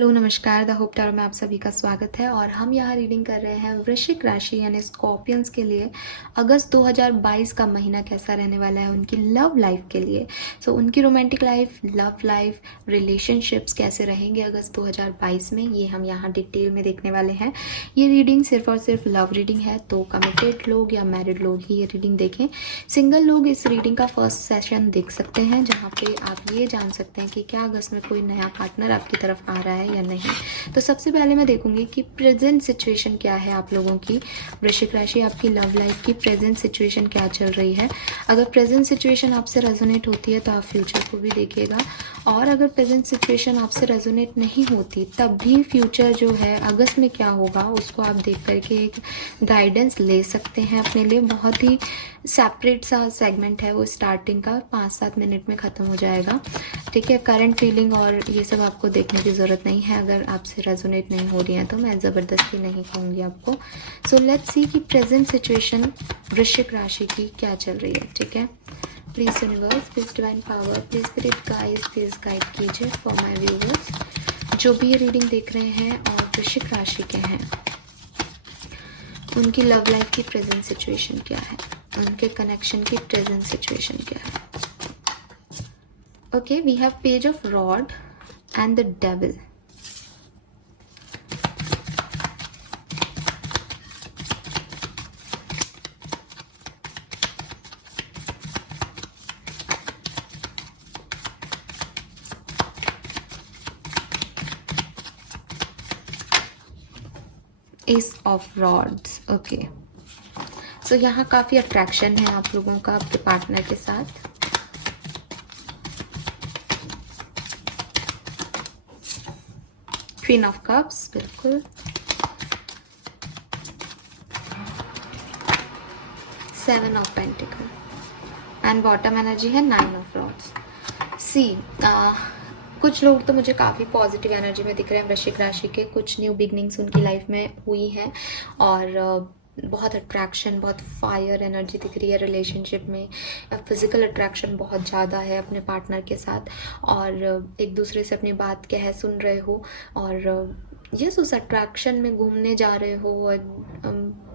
Hello नमस्कार, the hope tower में आप सभी का स्वागत है। और हम यहाँ रीडिंग कर रहे हैं वृश्चिक राशि यानी स्कॉर्पियंस के लिए अगस्त 2022 का महीना कैसा रहने वाला है उनकी लव लाइफ के लिए। उनकी romantic life, love life, relationships कैसे रहेंगे अगस्त 2022 में, ये हम यहाँ डिटेल में देखने वाले हैं। ये रीडिंग सिर्फ और सिर्फ लव रीडिंग है, तो कमिटेड लोग या मैरिड लोग ही ये रीडिंग देखें। सिंगल लोग इस रीडिंग का फर्स्ट सेशन देख सकते हैं, जहाँ पे आप ये जान सकते हैं कि क्या अगस्त में कोई नया पार्टनर आपकी तरफ आ रहा है या नहीं। तो सबसे पहले मैं देखूंगी कि प्रेजेंट सिचुएशन क्या है आप लोगों की, वृश्चिक राशि आपकी लव लाइफ की प्रेजेंट सिचुएशन क्या चल रही है। अगर प्रेजेंट सिचुएशन आपसे रेजोनेट होती है तो आप फ्यूचर को भी देखिएगा, और अगर प्रेजेंट सिचुएशन आपसे रेजोनेट नहीं होती तब भी फ्यूचर जो है अगस्त में क्या होगा उसको आप देख करके एक गाइडेंस ले सकते हैं अपने लिए। बहुत ही सेपरेट सा सेगमेंट है वो, स्टार्टिंग का 5-7 मिनट में ख़त्म हो जाएगा। ठीक है, करंट फीलिंग और ये सब आपको देखने की ज़रूरत नहीं है। अगर आपसे रेजोनेट नहीं हो रही है तो मैं ज़बरदस्ती नहीं कहूँगी आपको। सो लेट्स सी कि प्रेजेंट सिचुएशन वृश्चिक राशि की क्या चल रही है। ठीक है, please universe, please divine power, please spirit guide, please guide कीजिए फॉर माय व्यूअर्स जो भी ये रीडिंग देख रहे हैं और वृश्चिक राशि के हैं, उनकी लव लाइफ की प्रेजेंट सिचुएशन क्या है, उनके कनेक्शन की प्रेजेंट सिचुएशन क्या है। Okay, we have page of rod and the devil. Ace of rods. Okay, so यहाँ काफ़ी अट्रैक्शन है आप लोगों का आपके पार्टनर के साथ। क्वीन ऑफ कप्स, बिल्कुल। Seven of pentacle and bottom energy है नाइन ऑफ रॉड्स। सी कुछ लोग तो मुझे काफ़ी पॉजिटिव एनर्जी में दिख रहे हैं वृश्चिक राशि के। कुछ न्यू बिगनिंग्स उनकी लाइफ में हुई हैं और बहुत अट्रैक्शन, बहुत फायर एनर्जी दिख रही है रिलेशनशिप में। फिजिकल अट्रैक्शन बहुत ज़्यादा है अपने पार्टनर के साथ, और एक दूसरे से अपनी बात कह सुन रहे हो, और यस उस अट्रैक्शन में घूमने जा रहे हो और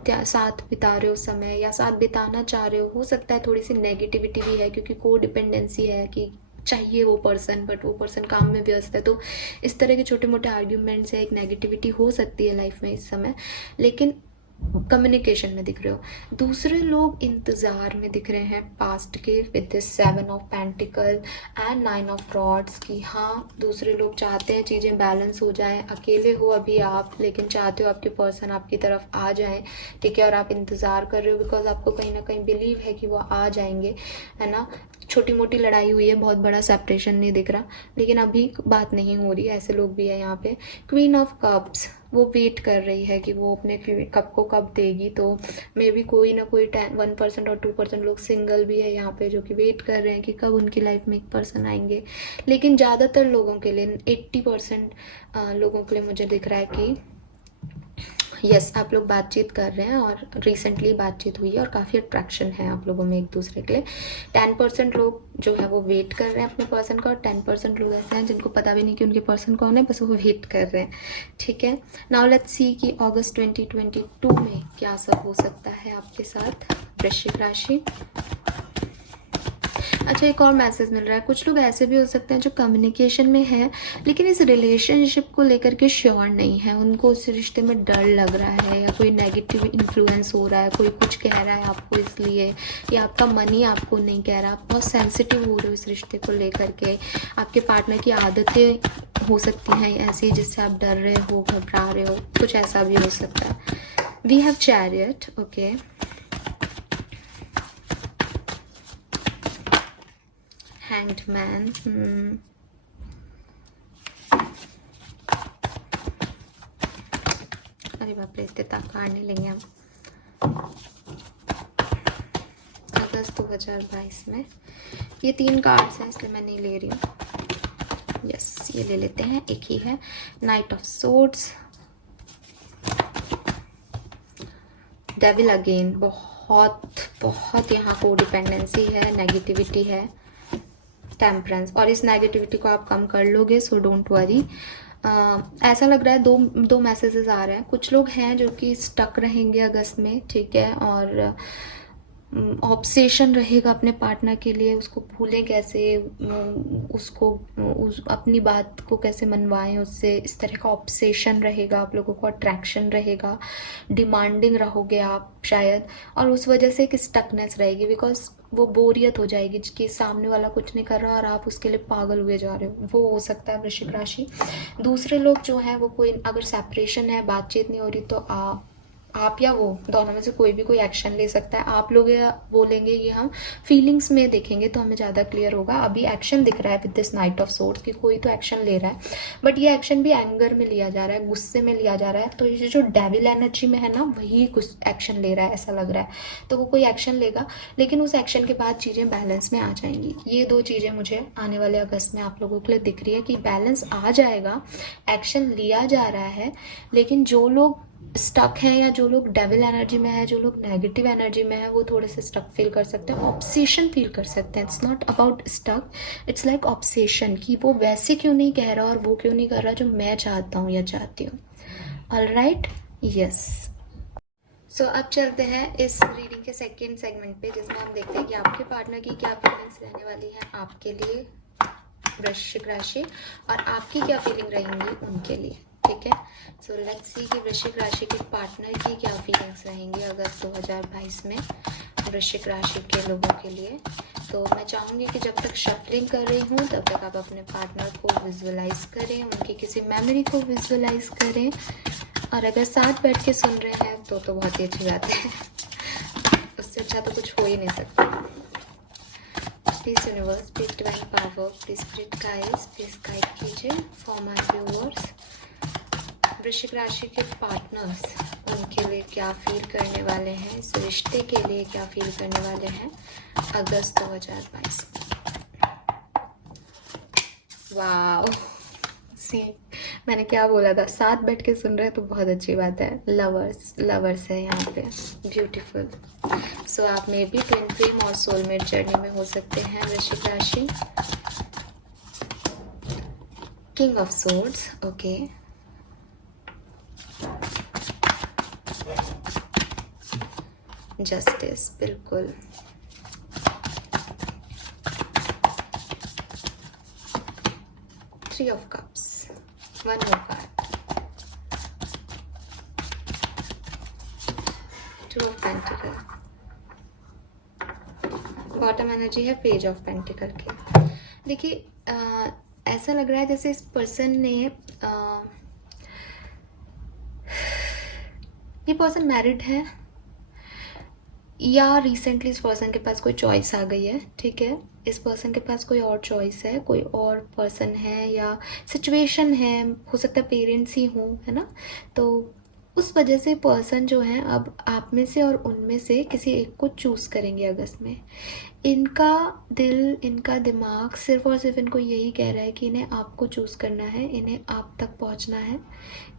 क्या साथ बिता रहे हो समय, या साथ बिताना चाह रहे हो सकता है थोड़ी सी नेगेटिविटी भी है क्योंकि को डिपेंडेंसी है कि चाहिए वो पर्सन बट वो पर्सन काम में व्यस्त है। तो इस तरह के छोटे मोटे आर्ग्यूमेंट्स है, एक नेगेटिविटी हो सकती है लाइफ में इस समय, लेकिन कम्युनिकेशन में दिख रहे हो। दूसरे लोग इंतज़ार में दिख रहे हैं पास्ट के with this seven of pentacle and nine of rods की। हाँ, दूसरे लोग चाहते हैं चीज़ें बैलेंस हो जाएं। अकेले हो अभी आप, लेकिन चाहते हो आपके पर्सन आपकी तरफ आ जाएं। ठीक है, और आप इंतज़ार कर रहे हो बिकॉज आपको कहीं ना कहीं बिलीव है कि वो आ जाएंगे, है ना। छोटी मोटी लड़ाई हुई है, बहुत बड़ा सेपरेशन नहीं दिख रहा, लेकिन अभी बात नहीं हो रही। ऐसे लोग भी है यहाँ पे। क्वीन ऑफ कप्स, वो वेट कर रही है कि वो अपने कप को कब देगी। तो मे बी कोई ना कोई 1% और 2% लोग सिंगल भी है यहाँ पे जो कि वेट कर रहे हैं कि कब उनकी लाइफ में एक पर्सन आएंगे। लेकिन ज़्यादातर लोगों के लिए 80% लोगों के लिए मुझे दिख रहा है कि यस आप लोग बातचीत कर रहे हैं और रिसेंटली बातचीत हुई है और काफ़ी अट्रैक्शन है आप लोगों में एक दूसरे के लिए। 10% लोग जो है वो वेट कर रहे हैं अपने पर्सन का, और 10% लोग ऐसे हैं जिनको पता भी नहीं कि उनके पर्सन कौन है, बस वो वेट कर रहे हैं। ठीक है, नाउ लेट्स सी कि अगस्त 2022 में क्या सब हो सकता है आपके साथ वृश्चिक राशि। अच्छा, एक और मैसेज मिल रहा है। कुछ लोग ऐसे भी हो सकते हैं जो कम्युनिकेशन में है लेकिन इस रिलेशनशिप को लेकर के श्योर नहीं है, उनको उस रिश्ते में डर लग रहा है या कोई नेगेटिव इन्फ्लुएंस हो रहा है, कोई कुछ कह रहा है आपको इसलिए, या आपका मन ही आपको नहीं कह रहा। आप बहुत सेंसिटिव हो रहे हो इस रिश्ते को लेकर के। आपके पार्टनर की आदतें हो सकती हैं ऐसी जिससे आप डर रहे हो, घबरा रहे हो, कुछ ऐसा भी हो सकता है। We have chariot. Okay, Hanged Man. अरे बाप रे, इतने तक कार्ड नहीं लेंगे हम अगस्त 2022 में। ये 3 कार्ड्स हैं इसलिए मैं नहीं ले रही हूँ। यस, ये ले लेते हैं, एक ही है। Night of swords, devil again. बहुत यहाँ को डिपेंडेंसी है, नेगेटिविटी है, टेम्परेंस, और इस नेगेटिविटी को आप कम कर लोगे, सो डोंट वरी। ऐसा लग रहा है दो दो मैसेजेस आ रहे हैं। कुछ लोग हैं जो कि स्टक रहेंगे अगस्त में, ठीक है, और ऑब्सेशन रहेगा अपने पार्टनर के लिए, उसको भूलें कैसे, उसको अपनी बात को कैसे मनवाएं उससे, इस तरह का ऑब्सेशन रहेगा आप लोगों को, अट्रैक्शन रहेगा, डिमांडिंग रहोगे आप शायद, और उस वजह से एक स्टकनेस रहेगी, बिकॉज वो बोरियत हो जाएगी कि सामने वाला कुछ नहीं कर रहा और आप उसके लिए पागल हुए जा रहे हो, वो हो सकता है वृश्चिक राशि। दूसरे लोग जो हैं वो कोई अगर सेपरेशन है, बातचीत नहीं हो रही, तो आप या वो दोनों में से कोई भी कोई एक्शन ले सकता है। आप लोग या बोलेंगे ये हम फीलिंग्स में देखेंगे तो हमें ज़्यादा क्लियर होगा। अभी एक्शन दिख रहा है with this night of swords कि कोई तो एक्शन ले रहा है, बट ये एक्शन भी एंगर में लिया जा रहा है, गुस्से में लिया जा रहा है। तो ये जो डेविल एनर्जी में है ना, वही कुछ एक्शन ले रहा है ऐसा लग रहा है। तो वो कोई एक्शन लेगा, लेकिन उस एक्शन के बाद चीज़ें बैलेंस में आ जाएंगी। ये दो चीज़ें मुझे आने वाले अगस्त में आप लोगों के लिए दिख रही है कि बैलेंस आ जाएगा, एक्शन लिया जा रहा है। लेकिन जो लोग स्टक है या जो लोग डेविल एनर्जी में है, जो लोग नेगेटिव एनर्जी में है, वो थोड़े से स्टक फील कर सकते हैं, ऑब्सेशन फील कर सकते हैं। It's not about stuck, it's like obsession कि वो वैसे क्यों नहीं कह रहा और वो क्यों नहीं कर रहा जो मैं चाहता हूँ या चाहती हूँ। Alright, yes. सो अब चलते हैं इस रीडिंग के सेकेंड सेगमेंट पे, जिसमें हम देखते हैं कि आपके पार्टनर की क्या फीलिंग्स रहने वाली हैं आपके लिए वृश्चिक राशि, और आपकी क्या फीलिंग रहेंगी उनके लिए, ठीक है। सो लेट्स सी कि वृश्चिक राशि के पार्टनर की क्या फीलिंग्स रहेंगी अगस्त 2022 में वृश्चिक राशि के लोगों के लिए। तो मैं चाहूँगी कि जब तक शफलिंग कर रही हूँ तब तक आप अपने पार्टनर को विजुअलाइज करें, उनकी किसी मेमोरी को विजुअलाइज करें, और अगर साथ बैठ के सुन रहे हैं तो बहुत ही अच्छी बात है। उससे अच्छा तो कुछ हो ही नहीं सकता। Please universe, please divine power, please spirit guides, please guide कीजिए फॉर माय व्यूअर्स। वृश्चिक राशि के पार्टनर्स, उनके लिए क्या फील करने वाले हैं, इस रिश्ते के लिए क्या फील करने वाले हैं अगस्त 2022। वाओ, सी मैंने क्या बोला था, साथ बैठ के सुन रहे हैं तो बहुत अच्छी बात है। लवर्स है यहाँ पे, ब्यूटीफुल। सो आप में भी ट्विन फ्लेम और सोलमेट जर्नी में हो सकते हैं वृश्चिक राशि। King of swords, okay, justice, बिल्कुल, three of cups, one more card, two of pentacle, bottom energy है पेज ऑफ पेंटिकल की। देखिए ऐसा लग रहा है जैसे इस पर्सन ने ये पर्सन मैरिड है या रिसेंटली इस पर्सन के पास कोई चॉइस आ गई है, ठीक है। इस पर्सन के पास कोई और चॉइस है, कोई और पर्सन है या सिचुएशन है, हो सकता है पेरेंट्स ही हों, है ना। तो उस वजह से पर्सन जो है अब आप में से और उनमें से किसी एक को चूज़ करेंगे अगस्त में। इनका दिल, इनका दिमाग सिर्फ और सिर्फ इनको यही कह रहा है कि इन्हें आपको चूज़ करना है, इन्हें आप तक पहुंचना है,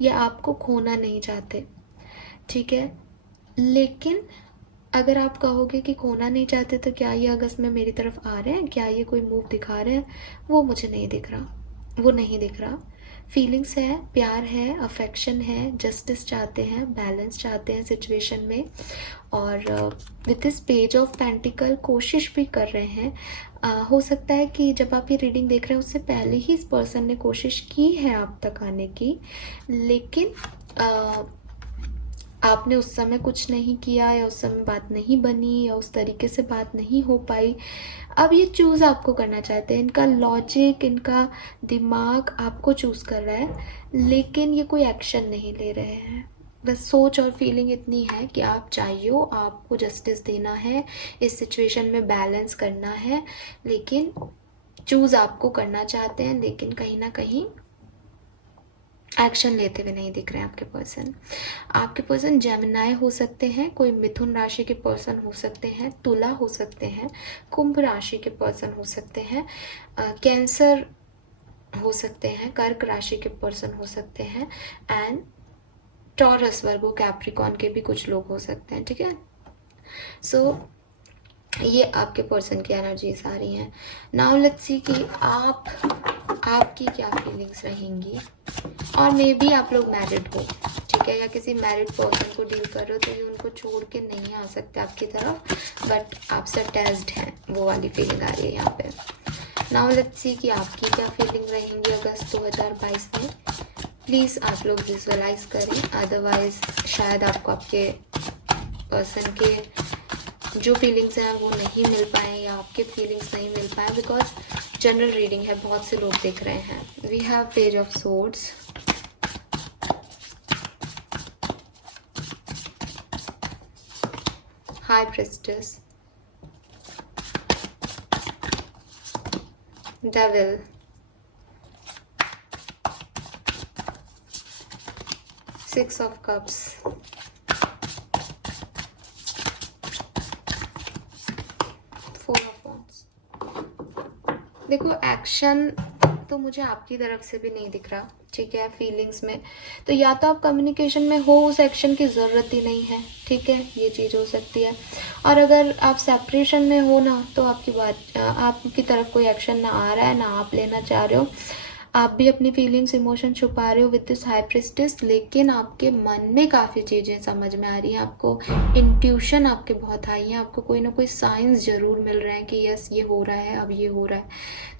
या आपको खोना नहीं चाहते, ठीक है। लेकिन अगर आप कहोगे कि खोना नहीं चाहते तो क्या ये अगस्त में मेरी तरफ आ रहे हैं, क्या ये कोई मूव दिखा रहे हैं, वो मुझे नहीं दिख रहा, वो नहीं दिख रहा। फीलिंग्स है, प्यार है, अफेक्शन है, जस्टिस चाहते हैं, बैलेंस चाहते हैं सिचुएशन में, और with this page of pentacle कोशिश भी कर रहे हैं। हो सकता है कि जब आप ये रीडिंग देख रहे हैं उससे पहले ही इस पर्सन ने कोशिश की है आप तक आने की, लेकिन आपने उस समय कुछ नहीं किया, या उस समय बात नहीं बनी, या उस तरीके से बात नहीं हो पाई। अब ये चूज़ आपको करना चाहते हैं, इनका लॉजिक, इनका दिमाग आपको चूज़ कर रहा है, लेकिन ये कोई एक्शन नहीं ले रहे हैं। बस सोच और फीलिंग इतनी है कि आप चाहिए, आपको जस्टिस देना है, इस सिचुएशन में बैलेंस करना है, लेकिन चूज़ आपको करना चाहते हैं, लेकिन कहीं ना कहीं एक्शन लेते हुए नहीं दिख रहे हैं आपके पर्सन। आपके पर्सन जेमिनाई हो सकते हैं, कोई मिथुन राशि के पर्सन हो सकते हैं, तुला हो सकते हैं, कुंभ राशि के पर्सन हो सकते हैं, कैंसर हो सकते हैं, कर्क राशि के पर्सन हो सकते हैं, एंड टॉरस, वर्गो, कैप्रिकॉन के भी कुछ लोग हो सकते हैं, ठीक है। सो ये आपके पर्सन की एनर्जीज आ रही हैं। नाउ लेट्स सी कि आपकी क्या फीलिंग्स रहेंगी। और मे बी आप लोग मैरिड हो, ठीक है, या किसी मैरिड पर्सन को डील कर रहे हो, तो ये उनको छोड़ के नहीं आ सकते आपकी तरफ, बट आपसे अटैच्ड हैं, वो वाली फीलिंग आ रही है यहाँ पे। नाउ लेट्स सी कि आपकी क्या फीलिंग रहेंगी अगस्त 2022 में। प्लीज़ आप लोग विजुअलाइज करें, अदरवाइज शायद आपको आपके पर्सन के जो फीलिंग्स हैं वो नहीं मिल पाए, या आपके फीलिंग्स नहीं मिल पाए, बिकॉज जनरल रीडिंग है, बहुत से लोग देख रहे हैं। We have page of swords, high priestess, devil, six of cups, four of wands. देखो एक्शन तो मुझे आपकी तरफ से भी नहीं दिख रहा, ठीक है, फीलिंग्स में। तो या तो आप कम्युनिकेशन में हो, उस एक्शन की ज़रूरत ही नहीं है, ठीक है, ये चीज़ हो सकती है। और अगर आप सेपरेशन में हो ना, तो आपकी तरफ कोई एक्शन ना आ रहा है, ना आप लेना चाह रहे हो, आप भी अपनी फीलिंग्स इमोशन छुपा रहे हो विद दिस हाई प्रिस्टेस, लेकिन आपके मन में काफ़ी चीज़ें समझ में आ रही हैं, आपको इंट्यूशन आपके बहुत हाई है, आपको कोई ना कोई साइंस ज़रूर मिल रहे हैं कि यस ये हो रहा है, अब ये हो रहा है,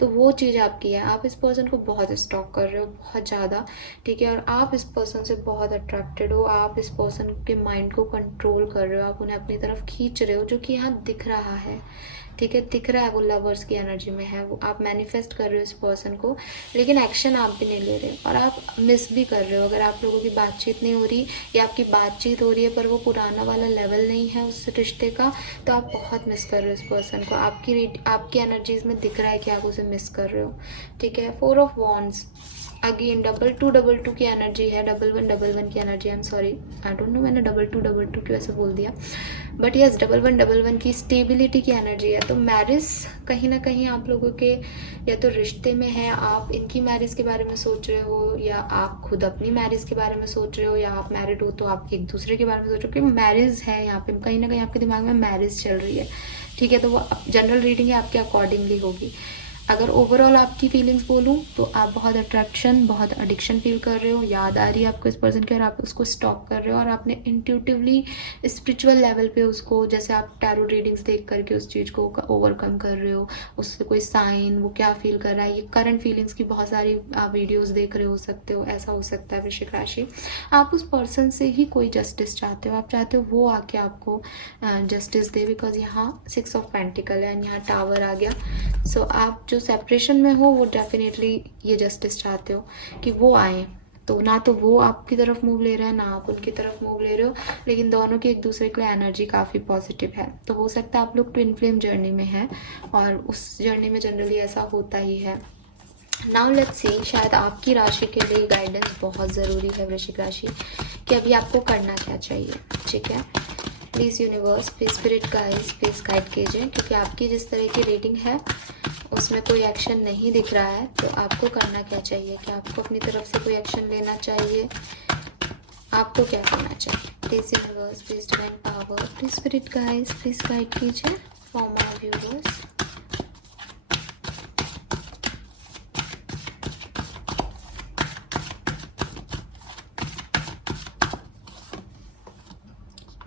तो वो चीज़ आपकी है। आप इस पर्सन को बहुत स्टॉक कर रहे हो, बहुत ज़्यादा, ठीक है, और आप इस पर्सन से बहुत अट्रैक्टेड हो, आप इस पर्सन के माइंड को कंट्रोल कर रहे हो, आप उन्हें अपनी तरफ खींच रहे हो, जो कि यहाँ दिख रहा है, ठीक है, दिख रहा है, वो लवर्स की एनर्जी में है, वो आप मैनिफेस्ट कर रहे हो इस पर्सन को, लेकिन एक्शन आप भी नहीं ले रहे, और आप मिस भी कर रहे हो। अगर आप लोगों की बातचीत नहीं हो रही, या आपकी बातचीत हो रही है पर वो पुराना वाला लेवल नहीं है उस रिश्ते का, तो आप बहुत मिस कर रहे हो इस पर्सन को। आपकी एनर्जीज में दिख रहा है कि आप उसे मिस कर रहे हो, ठीक है। Four of wands, again double two की एनर्जी है, डबल वन की energy, I am sorry, I don't know मैंने डबल टू क्यों ऐसे बोल दिया, बट यस डबल वन की स्टेबिलिटी की एनर्जी है। तो मैरिज कहीं ना कहीं आप लोगों के या तो रिश्ते में है, आप इनकी मैरिज के बारे में सोच रहे हो, या आप खुद अपनी मैरिज के बारे में सोच रहे हो, या आप मैरिड हो तो आप एक दूसरे के बारे में सोच रहे हो, क्योंकि मैरिज है यहाँ पे, कहीं ना कहीं आपके दिमाग में मैरिज चल रही है, ठीक है। तो वो जनरल रीडिंग है, आपके अकॉर्डिंगली होगी। अगर ओवरऑल आपकी फीलिंग्स बोलूँ तो आप बहुत अट्रैक्शन, बहुत एडिक्शन फील कर रहे हो, याद आ रही है आपको इस पर्सन की, और आप उसको स्टॉक कर रहे हो, और आपने इंट्यूटिवली स्पिरिचुअल लेवल पे उसको, जैसे आप टैरो रीडिंग्स देख करके उस चीज़ को ओवरकम कर रहे हो, उससे कोई साइन, वो क्या फील कर रहा है, ये करंट फीलिंग्स की बहुत सारी वीडियोज़ देख रहे हो सकते हो, ऐसा हो सकता है वृश्चिक राशि। आप उस पर्सन से ही कोई जस्टिस चाहते हो, आप चाहते हो वो आके आपको जस्टिस दे, बिकॉज यहाँ सिक्स ऑफ पेंटिकल है एंड यहाँ टावर आ गया। सो आप जो सेपरेशन में हो वो डेफिनेटली ये जस्टिस चाहते हो कि वो आए, तो ना तो वो आपकी तरफ मूव ले रहे हैं, ना आप उनकी तरफ मूव ले रहे हो, लेकिन दोनों की एक दूसरे के लिए एनर्जी काफ़ी पॉजिटिव है। तो हो सकता है आप लोग ट्विन फ्लेम जर्नी में हैं, और उस जर्नी में जनरली ऐसा होता ही है। नाउ लेट्स सी, शायद आपकी राशि के लिए गाइडेंस बहुत ज़रूरी है वृश्चिक राशि, कि अभी आपको करना क्या चाहिए, ठीक है। Please universe, please spirit guides, please guide कीजिए, क्योंकि आपकी जिस तरह की रीडिंग है उसमें कोई एक्शन नहीं दिख रहा है, तो आपको करना क्या चाहिए, कि आपको अपनी तरफ से कोई एक्शन लेना चाहिए, आपको क्या करना चाहिए। Please universe, please divine power, please spirit guides, please guide कीजिए for my viewers.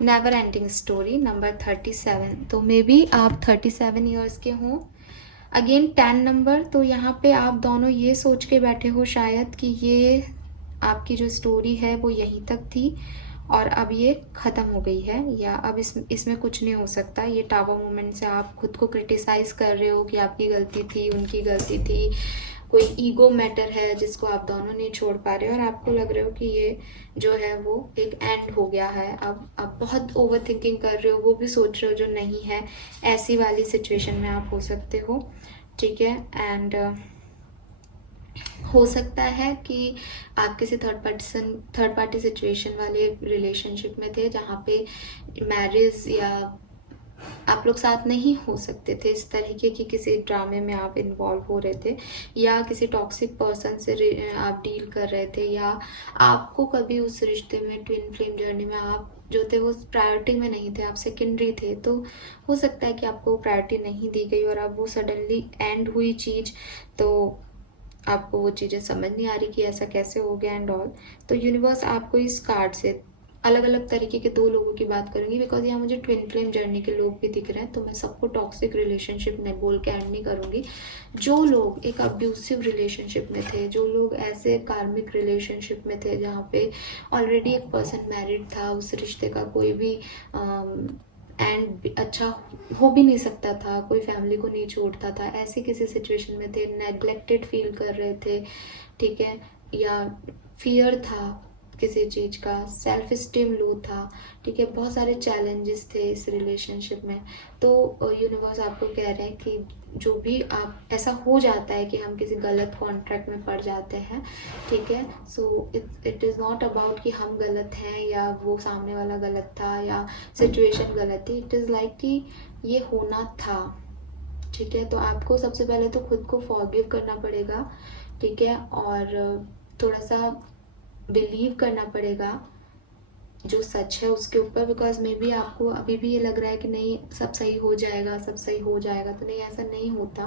Never ending story number 37। तो मे बी आप 37 ईयर्स के हों। अगेन 10 नंबर, तो यहाँ पे आप दोनों ये सोच के बैठे हो शायद कि ये आपकी जो स्टोरी है वो यहीं तक थी और अब ये ख़त्म हो गई है, या अब इसमें कुछ नहीं हो सकता। ये टावर मोमेंट से आप खुद को क्रिटिसाइज़ कर रहे हो कि आपकी गलती थी, उनकी गलती थी, कोई ईगो मैटर है जिसको आप दोनों नहीं छोड़ पा रहे हो, और आपको लग रहे हो कि ये जो है वो एक एंड हो गया है। अब आप बहुत ओवर थिंकिंग कर रहे हो, वो भी सोच रहे हो जो नहीं है, ऐसी वाली सिचुएशन में आप हो सकते हो, ठीक है। एंड हो सकता है कि आप किसी थर्ड पार्टी सिचुएशन वाले रिलेशनशिप में थे, जहाँ पे मैरिज या आप लोग साथ नहीं हो सकते थे, इस तरीके की किसी ड्रामे में आप इन्वॉल्व हो रहे थे, या किसी टॉक्सिक पर्सन से आप डील कर रहे थे, या आपको कभी उस रिश्ते में, ट्विन फ्लेम जर्नी में आप जो थे वो प्रायोरिटी में नहीं थे, आप सेकेंडरी थे। तो हो सकता है कि आपको प्रायोरिटी नहीं दी गई और अब वो सडनली एंड हुई चीज़, तो आपको वो चीज़ें समझ नहीं आ रही कि ऐसा कैसे हो गया एंड ऑल। तो यूनिवर्स आपको इस कार्ड से अलग अलग तरीके के 2 लोगों की बात करूंगी, बिकॉज यहाँ मुझे ट्विन फ्लेम जर्नी के लोग भी दिख रहे हैं, तो मैं सबको टॉक्सिक रिलेशनशिप में बोल के एंड नहीं करूंगी। जो लोग एक अब्यूसिव रिलेशनशिप में थे, जो लोग ऐसे कार्मिक रिलेशनशिप में थे जहाँ पे ऑलरेडी एक पर्सन मैरिड था, उस रिश्ते का कोई भी एंड अच्छा हो भी नहीं सकता था, कोई फैमिली को नहीं छोड़ता था, ऐसे किसी सिचुएशन में थे, नेग्लेक्टेड फील कर रहे थे, ठीक है, या फियर था किसी चीज़ का, सेल्फ स्टीम लो था, ठीक है, बहुत सारे चैलेंजेस थे इस रिलेशनशिप में। तो यूनिवर्स आपको कह रहे हैं कि जो भी आप ऐसा हो जाता है कि हम किसी गलत कॉन्ट्रैक्ट में पड़ जाते हैं, ठीक है, so it is not about कि हम गलत हैं या वो सामने वाला गलत था या सिचुएशन गलत थी, इट इज़ लाइक कि ये होना था, ठीक है। तो आपको सबसे पहले तो खुद को फॉरगिव करना पड़ेगा, ठीक है, और थोड़ा सा बिलीव करना पड़ेगा जो सच है उसके ऊपर, बिकॉज मे बी आपको अभी भी ये लग रहा है कि नहीं सब सही हो जाएगा, सब सही हो जाएगा, तो नहीं, ऐसा नहीं होता।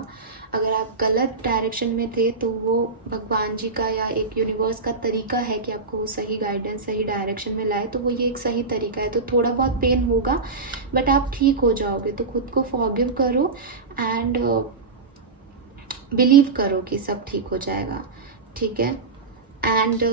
अगर आप गलत डायरेक्शन में थे तो वो भगवान जी का या एक यूनिवर्स का तरीका है कि आपको वो सही गाइडेंस, सही डायरेक्शन में लाए, तो वो ये एक सही तरीका है। तो थोड़ा बहुत पेन होगा बट आप ठीक हो जाओगे। तो खुद को फॉरगिव करो एंड बिलीव करो कि सब ठीक हो जाएगा, ठीक है। एंड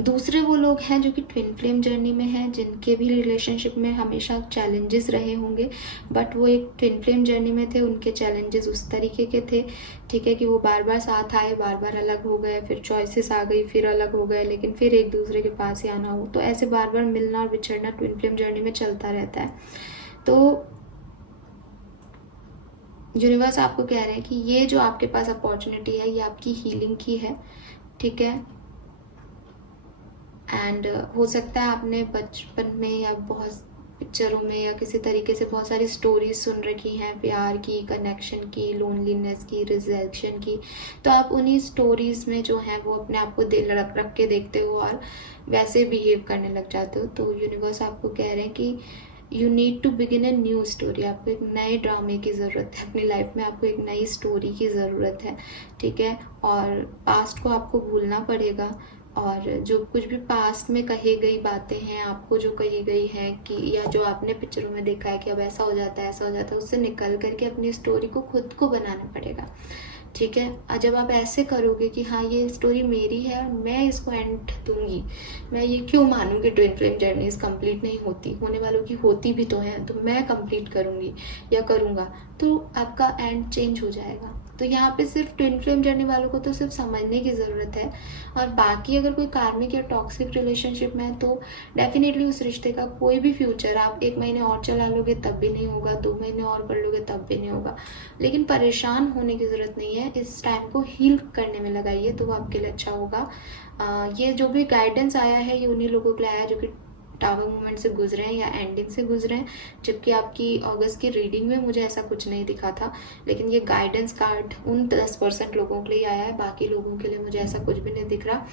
दूसरे वो लोग हैं जो कि ट्विन फ्लेम जर्नी में हैं, जिनके भी रिलेशनशिप में हमेशा चैलेंजेस रहे होंगे, बट वो एक ट्विन फ्लेम जर्नी में थे, उनके चैलेंजेस उस तरीके के थे, ठीक है, कि वो बार बार साथ आए, बार बार अलग हो गए, फिर चॉइसेस आ गई, फिर अलग हो गए, लेकिन फिर एक दूसरे के पास ही आना हो, तो ऐसे बार बार मिलना और बिछड़ना ट्विन फ्लेम जर्नी में चलता रहता है। तो यूनिवर्स आपको कह रहे हैं कि ये जो आपके पास अपॉर्चुनिटी है, ये आपकी हीलिंग की है, ठीक है। एंड हो सकता है आपने बचपन में या बहुत पिक्चरों में या किसी तरीके से बहुत सारी स्टोरीज सुन रखी हैं, प्यार की, कनेक्शन की, लोनलीनेस की, रिजेक्शन की, तो आप उन्हीं स्टोरीज में जो है वो अपने आप को दिल रख के देखते हो और वैसे बिहेव करने लग जाते हो। तो यूनिवर्स आपको कह रहे हैं कि you need to begin a new story, आपको एक नए ड्रामे की ज़रूरत है अपनी लाइफ में, आपको एक नई स्टोरी की ज़रूरत है, ठीक है। और पास्ट को आपको भूलना पड़ेगा, और जो कुछ भी पास्ट में कही गई बातें हैं, आपको जो कही गई है कि या जो आपने पिक्चरों में देखा है कि अब ऐसा हो जाता है, ऐसा हो जाता है, उससे निकल करके अपनी स्टोरी को खुद को बनाना पड़ेगा, ठीक है। जब आप ऐसे करोगे कि हाँ ये स्टोरी मेरी है और मैं इसको एंड दूंगी, मैं ये क्यों मानूँ कि ट्विन फ्लेम जर्नीज कंप्लीट नहीं होती, होने वालों की होती भी तो है, तो मैं कंप्लीट करूँगी या करूँगा, तो आपका एंड चेंज हो जाएगा। तो यहाँ पे सिर्फ ट्विन फ्लेम जर्नी वालों को तो सिर्फ समझने की ज़रूरत है, और बाकी अगर कोई कार्मिक या टॉक्सिक रिलेशनशिप में है तो डेफिनेटली उस रिश्ते का कोई भी फ्यूचर आप 1 महीने और चला लोगे तब भी नहीं होगा, 2 महीने और कर लोगे तब भी नहीं होगा, लेकिन परेशान होने की ज़रूरत नहीं है। इस टाइम को हील करने में लगाइए तो वो आपके लिए अच्छा होगा। ये जो भी गाइडेंस आया है ये उन्हीं लोगों के लिए आया जो कि टावर मूवमेंट से गुजरे हैं या एंडिंग से गुजरे हैं, जबकि आपकी अगस्त की रीडिंग में मुझे ऐसा कुछ नहीं दिखा था, लेकिन ये गाइडेंस कार्ड उन 10% लोगों के लिए आया है, बाकी लोगों के लिए मुझे ऐसा कुछ भी नहीं दिख रहा।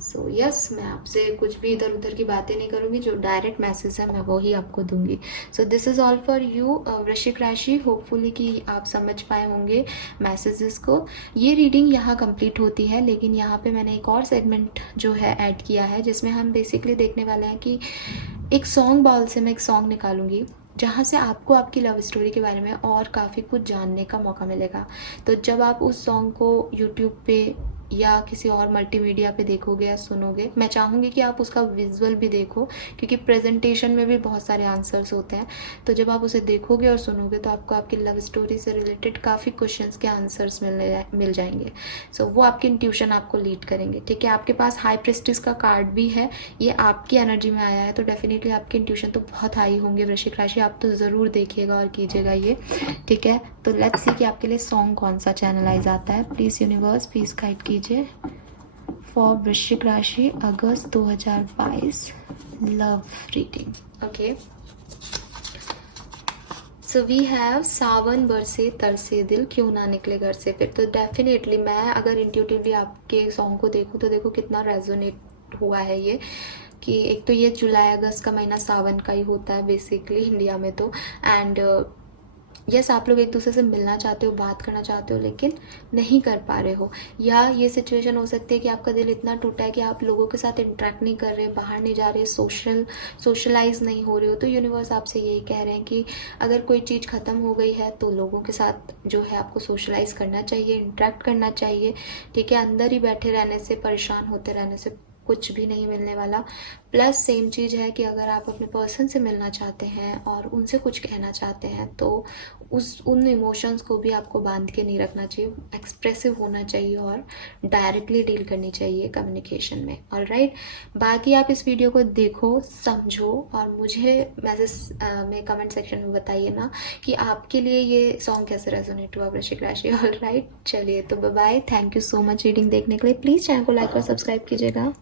सो यस, मैं आपसे कुछ भी इधर उधर की बातें नहीं करूँगी, जो डायरेक्ट मैसेज है मैं वही आपको दूंगी। So this is all for you वृश्चिक राशि, होपफुली कि आप समझ पाए होंगे मैसेजेस को। ये रीडिंग यहाँ कंप्लीट होती है, लेकिन यहाँ पे मैंने एक और सेगमेंट जो है ऐड किया है, जिसमें हम बेसिकली देखने वाले हैं कि एक सॉन्ग बॉल से मैं एक सॉन्ग निकालूंगी जहाँ से आपको आपकी लव स्टोरी के बारे में और काफ़ी कुछ जानने का मौका मिलेगा। तो जब आप उस सॉन्ग को यूट्यूब पे या किसी और मल्टीमीडिया पे देखोगे या सुनोगे, मैं चाहूँगी कि आप उसका विजुअल भी देखो, क्योंकि प्रेजेंटेशन में भी बहुत सारे आंसर्स होते हैं। तो जब आप उसे देखोगे और सुनोगे तो आपको आपकी लव स्टोरी से रिलेटेड काफ़ी क्वेश्चंस के आंसर्स मिल जाएंगे। सो वो आपकी इंट्यूशन आपको लीड करेंगे, ठीक है। आपके पास हाई प्रेस्टिस का कार्ड भी है, ये आपकी एनर्जी में आया है, तो डेफिनेटली आपकी इंट्यूशन तो बहुत हाई होंगे वृश्चिक राशि, आप तो ज़रूर देखिएगा और कीजिएगा ये, ठीक है। तो लेट्स सी कि आपके लिए सॉन्ग कौन सा चैनलाइज आता है। प्लीज़ यूनिवर्स प्लीज़ गाइड कीजिए फॉर वृश्चिक राशि August 2022 love reading. Okay, so we have सावन बरसे तरसे दिल क्यों ना निकले घर से फिर। तो डेफिनेटली मैं अगर इंट्यूटिवली आपके सॉन्ग को देखूँ तो देखो कितना रेजोनेट हुआ है ये, कि एक तो ये जुलाई अगस्त का महीना सावन का ही होता है बेसिकली इंडिया में तो। एंड यस आप लोग एक दूसरे से मिलना चाहते हो, बात करना चाहते हो, लेकिन नहीं कर पा रहे हो, या ये सिचुएशन हो सकती है कि आपका दिल इतना टूटा है कि आप लोगों के साथ इंटरेक्ट नहीं कर रहे, बाहर नहीं जा रहे, सोशलाइज नहीं हो रहे हो। तो यूनिवर्स आपसे यही कह रहे हैं कि अगर कोई चीज़ ख़त्म हो गई है तो लोगों के साथ जो है आपको सोशलाइज करना चाहिए, इंटरेक्ट करना चाहिए, ठीक है। अंदर ही बैठे रहने से, परेशान होते रहने से कुछ भी नहीं मिलने वाला। प्लस सेम चीज़ है कि अगर आप अपने पर्सन से मिलना चाहते हैं और उनसे कुछ कहना चाहते हैं तो उन इमोशंस को भी आपको बांध के नहीं रखना चाहिए, एक्सप्रेसिव होना चाहिए और डायरेक्टली डील करनी चाहिए कम्युनिकेशन में। ऑलराइट, बाकी आप इस वीडियो को देखो, समझो और मुझे मैसेज में कमेंट सेक्शन में बताइए ना कि आपके लिए ये सॉन्ग कैसे रेजोनेट हुआ वृश्चिक राशि। ऑलराइट, चलिए तो bye bye, thank you so much reading देखने के लिए। प्लीज़ चैनल को लाइक और सब्सक्राइब कीजिएगा।